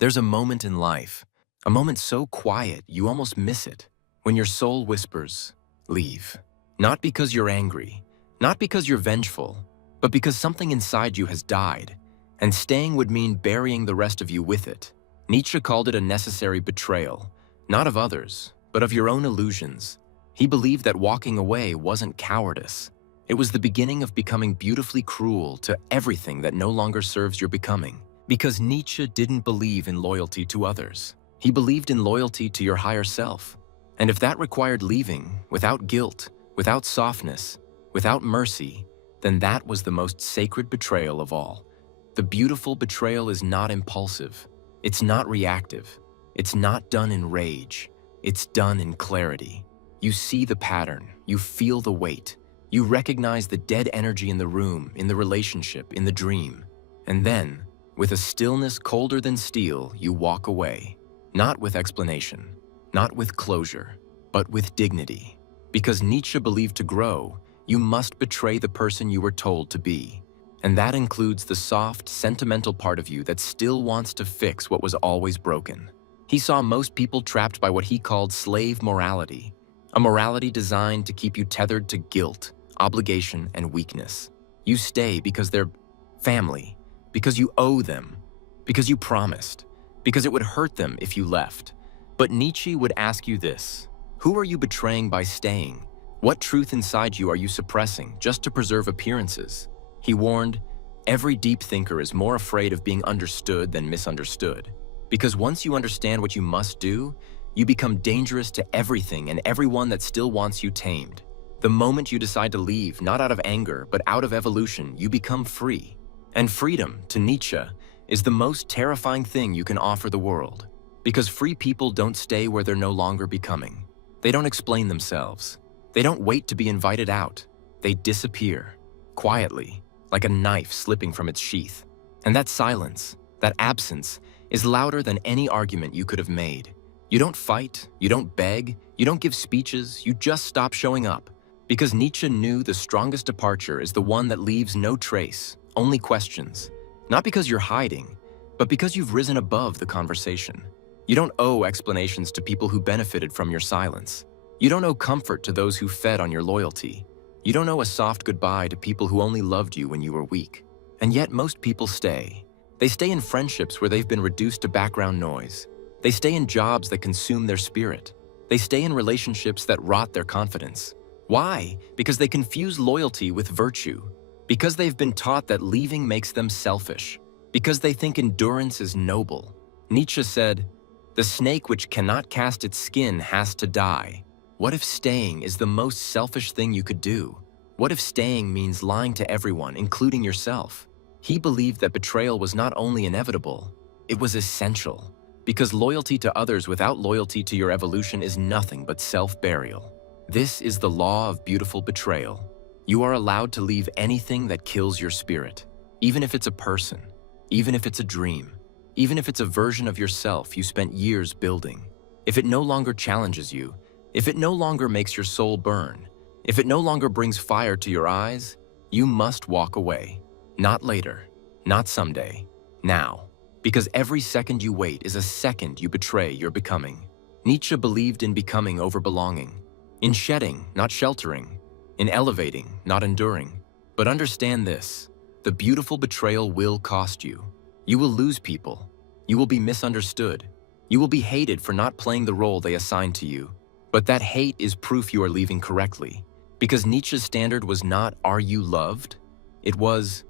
There's a moment in life, a moment so quiet you almost miss it, when your soul whispers, leave. Not because you're angry, not because you're vengeful, but because something inside you has died, and staying would mean burying the rest of you with it. Nietzsche called it a necessary betrayal, not of others, but of your own illusions. He believed that walking away wasn't cowardice. It was the beginning of becoming beautifully cruel to everything that no longer serves your becoming. Because Nietzsche didn't believe in loyalty to others. He believed in loyalty to your higher self. And if that required leaving, without guilt, without softness, without mercy, then that was the most sacred betrayal of all. The beautiful betrayal is not impulsive. It's not reactive. It's not done in rage. It's done in clarity. You see the pattern. You feel the weight. You recognize the dead energy in the room, in the relationship, in the dream. And then, with a stillness colder than steel, you walk away. Not with explanation, not with closure, but with dignity. Because Nietzsche believed to grow, you must betray the person you were told to be. And that includes the soft, sentimental part of you that still wants to fix what was always broken. He saw most people trapped by what he called slave morality, a morality designed to keep you tethered to guilt, obligation, and weakness. You stay because they're family, because you owe them, because you promised, because it would hurt them if you left. But Nietzsche would ask you this: who are you betraying by staying? What truth inside you are you suppressing just to preserve appearances? He warned, every deep thinker is more afraid of being understood than misunderstood. Because once you understand what you must do, you become dangerous to everything and everyone that still wants you tamed. The moment you decide to leave, not out of anger, but out of evolution, you become free. And freedom, to Nietzsche, is the most terrifying thing you can offer the world. Because free people don't stay where they're no longer becoming. They don't explain themselves. They don't wait to be invited out. They disappear, quietly, like a knife slipping from its sheath. And that silence, that absence, is louder than any argument you could have made. You don't fight, you don't beg, you don't give speeches, you just stop showing up. Because Nietzsche knew the strongest departure is the one that leaves no trace, only questions. Not because you're hiding, but because you've risen above the conversation. You don't owe explanations to people who benefited from your silence. You don't owe comfort to those who fed on your loyalty. You don't owe a soft goodbye to people who only loved you when you were weak. And yet most people stay. They stay in friendships where they've been reduced to background noise. They stay in jobs that consume their spirit. They stay in relationships that rot their confidence. Why? Because they confuse loyalty with virtue. Because they've been taught that leaving makes them selfish. Because they think endurance is noble. Nietzsche said, "The snake which cannot cast its skin has to die." What if staying is the most selfish thing you could do? What if staying means lying to everyone, including yourself? He believed that betrayal was not only inevitable, it was essential. Because loyalty to others without loyalty to your evolution is nothing but self-burial. This is the law of beautiful betrayal. You are allowed to leave anything that kills your spirit, even if it's a person, even if it's a dream, even if it's a version of yourself you spent years building. If it no longer challenges you, if it no longer makes your soul burn, if it no longer brings fire to your eyes, you must walk away. Not later, not someday, now. Because every second you wait is a second you betray your becoming. Nietzsche believed in becoming over belonging, in shedding, not sheltering, in elevating, not enduring. But understand this, the beautiful betrayal will cost you. You will lose people. You will be misunderstood. You will be hated for not playing the role they assigned to you. But that hate is proof you are leaving correctly. Because Nietzsche's standard was not, are you loved? It was,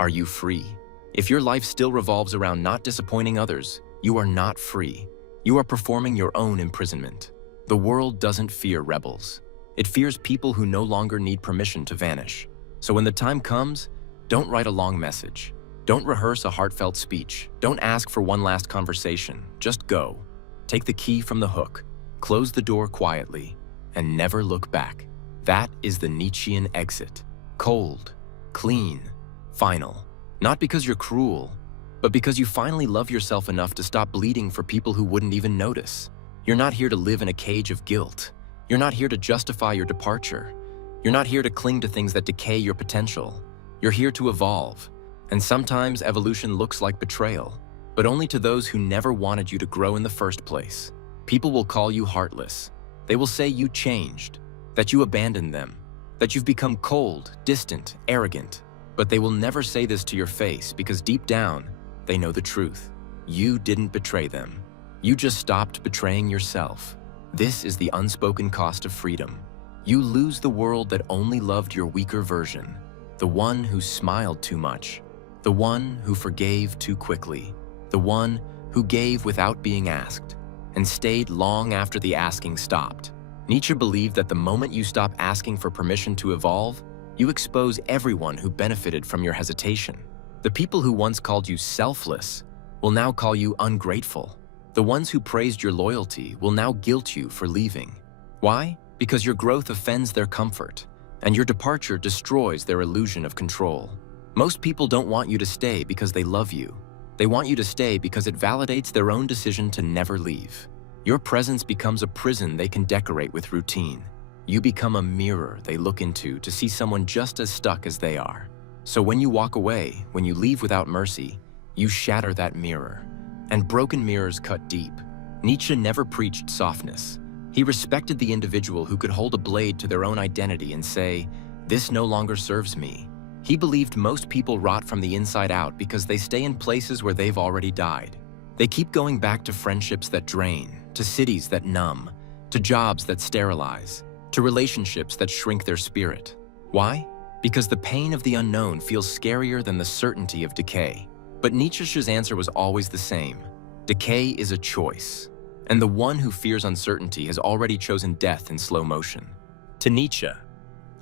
are you free? If your life still revolves around not disappointing others, you are not free. You are performing your own imprisonment. The world doesn't fear rebels. It fears people who no longer need permission to vanish. So when the time comes, don't write a long message. Don't rehearse a heartfelt speech. Don't ask for one last conversation. Just go. Take the key from the hook, close the door quietly, and never look back. That is the Nietzschean exit. Cold, clean, final. Not because you're cruel, but because you finally love yourself enough to stop bleeding for people who wouldn't even notice. You're not here to live in a cage of guilt. You're not here to justify your departure. You're not here to cling to things that decay your potential. You're here to evolve. And sometimes evolution looks like betrayal. but only to those who never wanted you to grow in the first place. People will call you heartless. They will say you changed, that you abandoned them, that you've become cold, distant, arrogant. But they will never say this to your face because deep down, they know the truth. You didn't betray them. You just stopped betraying yourself. This is the unspoken cost of freedom. You lose the world that only loved your weaker version, the one who smiled too much, the one who forgave too quickly, the one who gave without being asked, and stayed long after the asking stopped. Nietzsche believed that the moment you stop asking for permission to evolve, you expose everyone who benefited from your hesitation. The people who once called you selfless will now call you ungrateful. The ones who praised your loyalty will now guilt you for leaving. Why? Because your growth offends their comfort, and your departure destroys their illusion of control. Most people don't want you to stay because they love you. They want you to stay because it validates their own decision to never leave. Your presence becomes a prison they can decorate with routine. You become a mirror they look into to see someone just as stuck as they are. So when you walk away, when you leave without mercy, you shatter that mirror. And broken mirrors cut deep. Nietzsche never preached softness. He respected the individual who could hold a blade to their own identity and say, "This no longer serves me." He believed most people rot from the inside out because they stay in places where they've already died. They keep going back to friendships that drain, to cities that numb, to jobs that sterilize, to relationships that shrink their spirit. Why? Because the pain of the unknown feels scarier than the certainty of decay. But Nietzsche's answer was always the same. Decay is a choice, and the one who fears uncertainty has already chosen death in slow motion. To Nietzsche,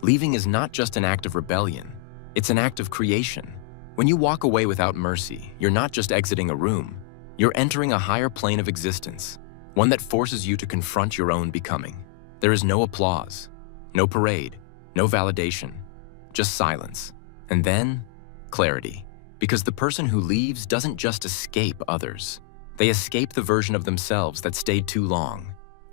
leaving is not just an act of rebellion, it's an act of creation. When you walk away without mercy, you're not just exiting a room, you're entering a higher plane of existence, one that forces you to confront your own becoming. There is no applause, no parade, no validation, just silence. And then, clarity. Because the person who leaves doesn't just escape others. They escape the version of themselves that stayed too long.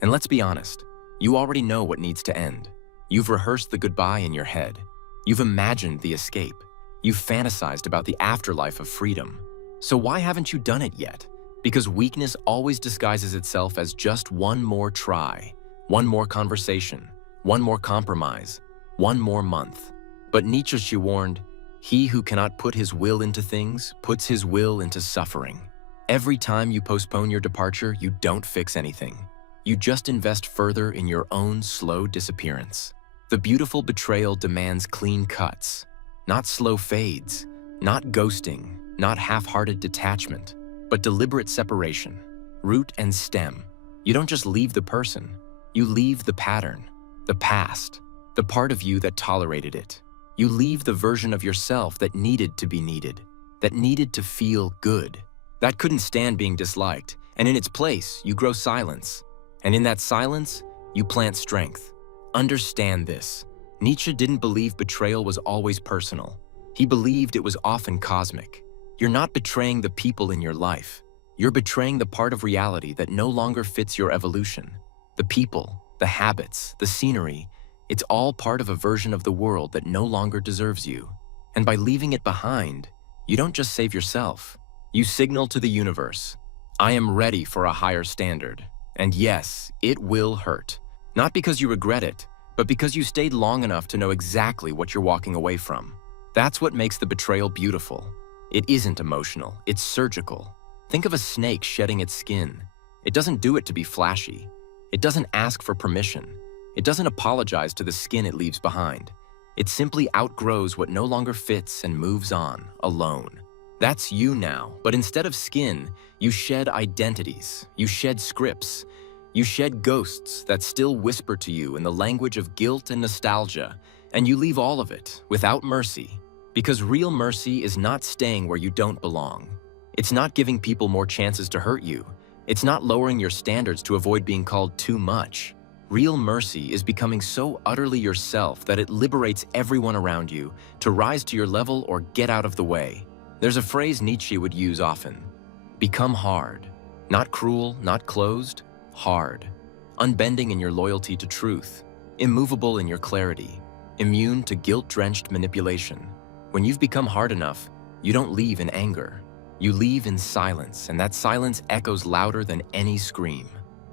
And let's be honest, you already know what needs to end. You've rehearsed the goodbye in your head. You've imagined the escape. You've fantasized about the afterlife of freedom. So why haven't you done it yet? Because weakness always disguises itself as just one more try. One more conversation, one more compromise, one more month. But Nietzsche warned, "He who cannot put his will into things puts his will into suffering." Every time you postpone your departure, you don't fix anything. You just invest further in your own slow disappearance. The beautiful betrayal demands clean cuts, not slow fades, not ghosting, not half-hearted detachment, but deliberate separation, root and stem. You don't just leave the person. You leave the pattern, the past, the part of you that tolerated it. You leave the version of yourself that needed to be needed, that needed to feel good, that couldn't stand being disliked, and in its place, you grow silence. And in that silence, you plant strength. Understand this. Nietzsche didn't believe betrayal was always personal. He believed it was often cosmic. You're not betraying the people in your life. You're betraying the part of reality that no longer fits your evolution. The people, the habits, the scenery, it's all part of a version of the world that no longer deserves you. And by leaving it behind, you don't just save yourself. You signal to the universe, "I am ready for a higher standard." And yes, it will hurt. Not because you regret it, but because you stayed long enough to know exactly what you're walking away from. That's what makes the betrayal beautiful. It isn't emotional, it's surgical. Think of a snake shedding its skin. It doesn't do it to be flashy. It doesn't ask for permission. It doesn't apologize to the skin it leaves behind. It simply outgrows what no longer fits and moves on, alone. That's you now, but instead of skin, you shed identities, you shed scripts, you shed ghosts that still whisper to you in the language of guilt and nostalgia, and you leave all of it without mercy. Because real mercy is not staying where you don't belong. It's not giving people more chances to hurt you. It's not lowering your standards to avoid being called too much. Real mercy is becoming so utterly yourself that it liberates everyone around you to rise to your level or get out of the way. There's a phrase Nietzsche would use often. Become hard. Not cruel, not closed, hard. Unbending in your loyalty to truth. Immovable in your clarity. Immune to guilt-drenched manipulation. When you've become hard enough, you don't leave in anger. You leave in silence, and that silence echoes louder than any scream,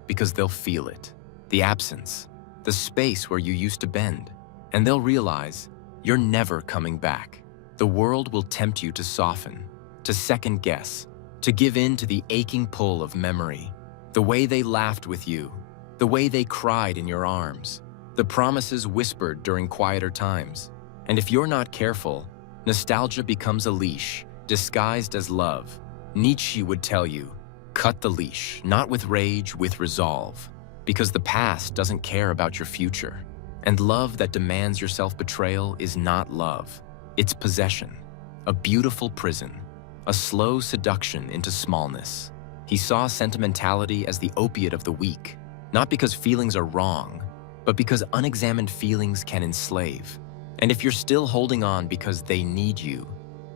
because they'll feel it. The absence, the space where you used to bend, and they'll realize you're never coming back. The world will tempt you to soften, to second guess, to give in to the aching pull of memory. The way they laughed with you, the way they cried in your arms, the promises whispered during quieter times. And if you're not careful, nostalgia becomes a leash, disguised as love. Nietzsche would tell you, cut the leash, not with rage, with resolve, because the past doesn't care about your future. And love that demands your self-betrayal is not love. It's possession, a beautiful prison, a slow seduction into smallness. He saw sentimentality as the opiate of the weak, not because feelings are wrong, but because unexamined feelings can enslave. And if you're still holding on because they need you,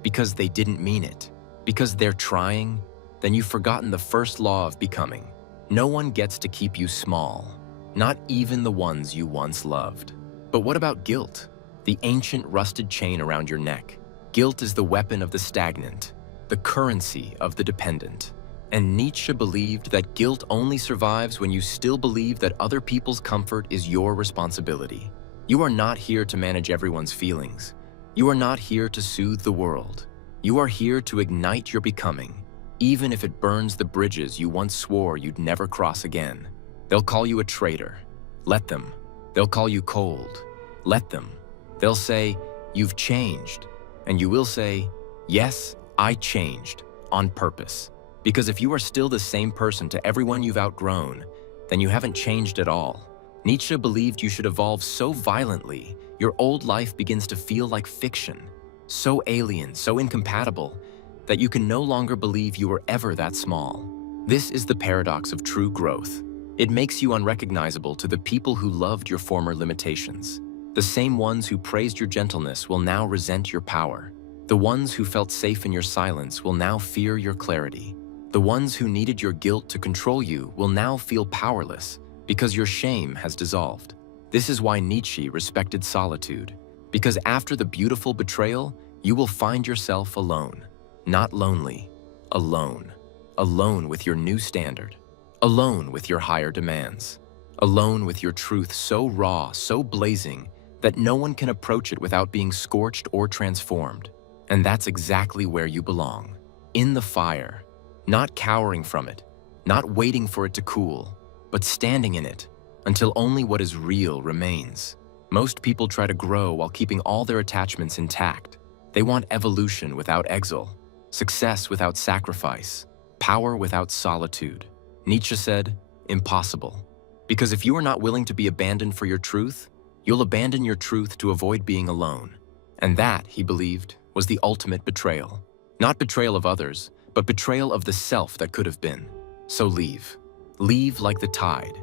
because they didn't mean it, because they're trying, then you've forgotten the first law of becoming. No one gets to keep you small, not even the ones you once loved. But what about guilt? The ancient rusted chain around your neck. Guilt is the weapon of the stagnant, the currency of the dependent. And Nietzsche believed that guilt only survives when you still believe that other people's comfort is your responsibility. You are not here to manage everyone's feelings. You are not here to soothe the world. You are here to ignite your becoming, even if it burns the bridges you once swore you'd never cross again. They'll call you a traitor. Let them. They'll call you cold. Let them. They'll say, you've changed. And you will say, yes, I changed, on purpose. Because if you are still the same person to everyone you've outgrown, then you haven't changed at all. Nietzsche believed you should evolve so violently, your old life begins to feel like fiction, so alien, so incompatible, that you can no longer believe you were ever that small. This is the paradox of true growth. It makes you unrecognizable to the people who loved your former limitations. The same ones who praised your gentleness will now resent your power. The ones who felt safe in your silence will now fear your clarity. The ones who needed your guilt to control you will now feel powerless because your shame has dissolved. This is why Nietzsche respected solitude, because after the beautiful betrayal, you will find yourself alone. Not lonely, alone. Alone with your new standard. Alone with your higher demands. Alone with your truth so raw, so blazing, that no one can approach it without being scorched or transformed. And that's exactly where you belong. In the fire. Not cowering from it, not waiting for it to cool, but standing in it until only what is real remains. Most people try to grow while keeping all their attachments intact. They want evolution without exile, success without sacrifice, power without solitude. Nietzsche said, impossible. Because if you are not willing to be abandoned for your truth, you'll abandon your truth to avoid being alone. And that, he believed, was the ultimate betrayal. Not betrayal of others, but betrayal of the self that could have been. So leave. Leave like the tide.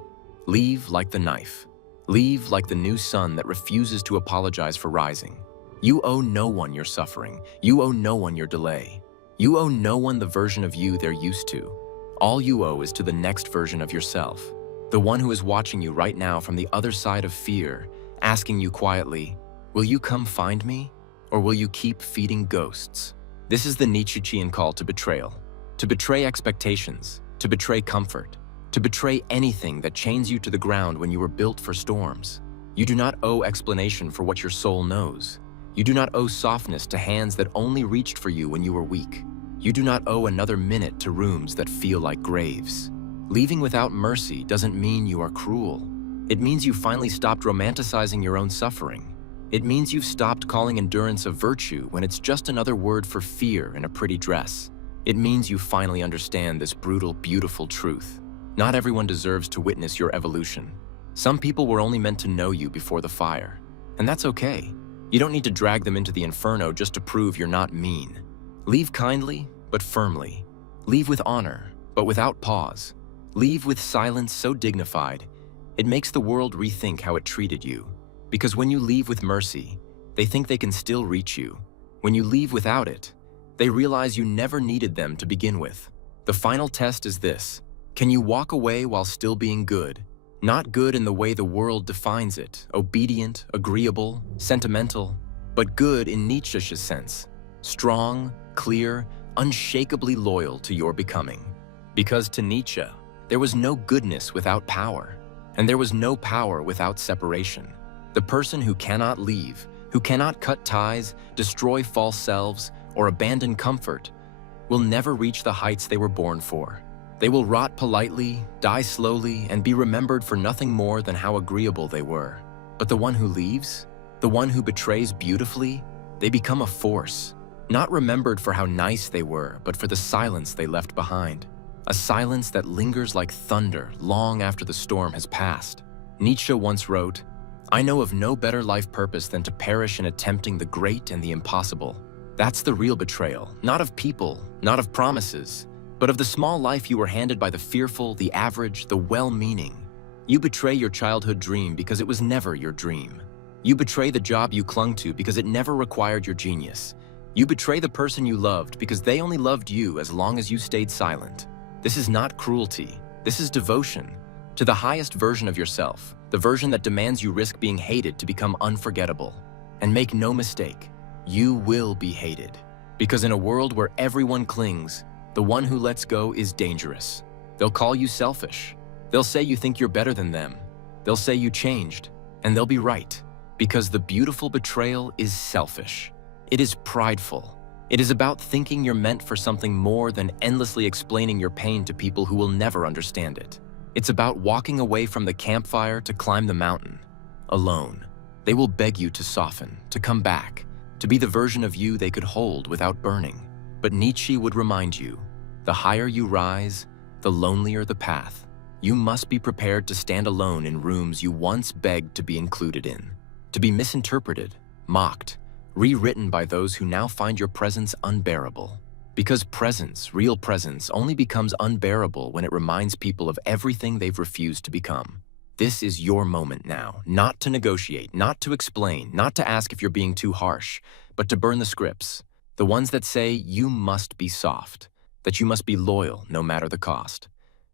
Leave like the knife. Leave like the new sun that refuses to apologize for rising. You owe no one your suffering. You owe no one your delay. You owe no one the version of you they're used to. All you owe is to the next version of yourself. The one who is watching you right now from the other side of fear, asking you quietly, will you come find me? Or will you keep feeding ghosts? This is the Nietzschean call to betrayal. To betray expectations, to betray comfort, to betray anything that chains you to the ground when you were built for storms. You do not owe explanation for what your soul knows. You do not owe softness to hands that only reached for you when you were weak. You do not owe another minute to rooms that feel like graves. Leaving without mercy doesn't mean you are cruel. It means you finally stopped romanticizing your own suffering. It means you've stopped calling endurance a virtue when it's just another word for fear in a pretty dress. It means you finally understand this brutal, beautiful truth. Not everyone deserves to witness your evolution. Some people were only meant to know you before the fire. And that's okay. You don't need to drag them into the inferno just to prove you're not mean. Leave kindly, but firmly. Leave with honor, but without pause. Leave with silence so dignified, it makes the world rethink how it treated you. Because when you leave with mercy, they think they can still reach you. When you leave without it, they realize you never needed them to begin with. The final test is this. Can you walk away while still being good? Not good in the way the world defines it, obedient, agreeable, sentimental, but good in Nietzsche's sense. Strong, clear, unshakably loyal to your becoming. Because to Nietzsche, there was no goodness without power, and there was no power without separation. The person who cannot leave, who cannot cut ties, destroy false selves, or abandon comfort, will never reach the heights they were born for. They will rot politely, die slowly, and be remembered for nothing more than how agreeable they were. But the one who leaves, the one who betrays beautifully, they become a force, not remembered for how nice they were, but for the silence they left behind. A silence that lingers like thunder long after the storm has passed. Nietzsche once wrote, "I know of no better life purpose than to perish in attempting the great and the impossible." That's the real betrayal, not of people, not of promises, but of the small life you were handed by the fearful, the average, the well-meaning. You betray your childhood dream because it was never your dream. You betray the job you clung to because it never required your genius. You betray the person you loved because they only loved you as long as you stayed silent. This is not cruelty. This is devotion to the highest version of yourself, the version that demands you risk being hated to become unforgettable. And make no mistake, you will be hated. Because in a world where everyone clings, the one who lets go is dangerous. They'll call you selfish. They'll say you think you're better than them. They'll say you changed, and they'll be right. Because the beautiful betrayal is selfish. It is prideful. It is about thinking you're meant for something more than endlessly explaining your pain to people who will never understand it. It's about walking away from the campfire to climb the mountain, alone. They will beg you to soften, to come back, to be the version of you they could hold without burning. But Nietzsche would remind you, the higher you rise, the lonelier the path. You must be prepared to stand alone in rooms you once begged to be included in, to be misinterpreted, mocked, rewritten by those who now find your presence unbearable. Because presence, real presence, only becomes unbearable when it reminds people of everything they've refused to become. This is your moment now, not to negotiate, not to explain, not to ask if you're being too harsh, but to burn the scripts. The ones that say you must be soft, that you must be loyal no matter the cost,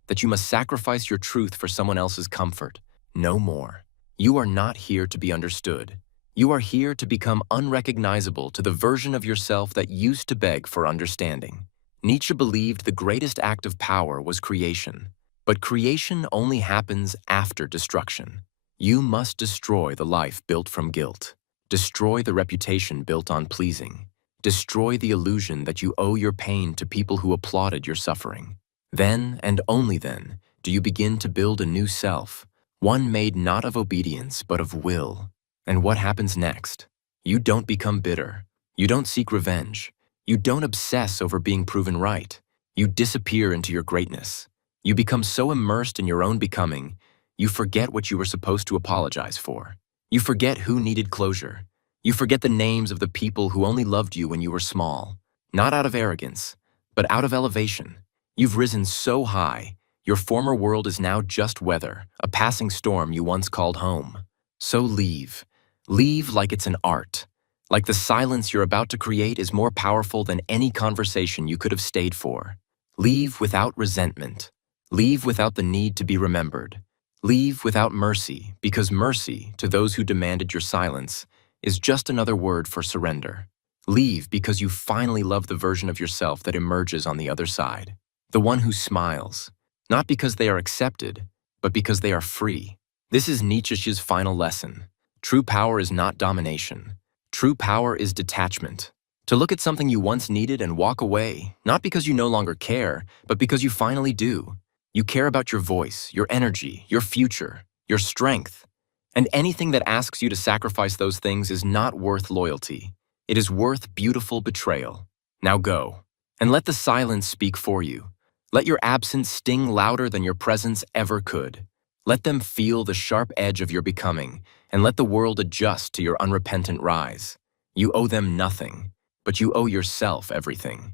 that you must sacrifice your truth for someone else's comfort. No more. You are not here to be understood. You are here to become unrecognizable to the version of yourself that used to beg for understanding. Nietzsche believed the greatest act of power was creation, but creation only happens after destruction. You must destroy the life built from guilt, destroy the reputation built on pleasing, destroy the illusion that you owe your pain to people who applauded your suffering. Then, and only then, do you begin to build a new self, one made not of obedience but of will. And what happens next? You don't become bitter. You don't seek revenge. You don't obsess over being proven right. You disappear into your greatness. You become so immersed in your own becoming, you forget what you were supposed to apologize for. You forget who needed closure. You forget the names of the people who only loved you when you were small, not out of arrogance, but out of elevation. You've risen so high, your former world is now just weather, a passing storm you once called home. So leave. Leave like it's an art. Like the silence you're about to create is more powerful than any conversation you could have stayed for. Leave without resentment. Leave without the need to be remembered. Leave without mercy, because mercy, to those who demanded your silence, is just another word for surrender. Leave because you finally love the version of yourself that emerges on the other side. The one who smiles, not because they are accepted, but because they are free. This is Nietzsche's final lesson. True power is not domination. True power is detachment. To look at something you once needed and walk away, not because you no longer care, but because you finally do. You care about your voice, your energy, your future, your strength. And anything that asks you to sacrifice those things is not worth loyalty. It is worth beautiful betrayal. Now go, and let the silence speak for you. Let your absence sting louder than your presence ever could. Let them feel the sharp edge of your becoming, and let the world adjust to your unrepentant rise. You owe them nothing, but you owe yourself everything.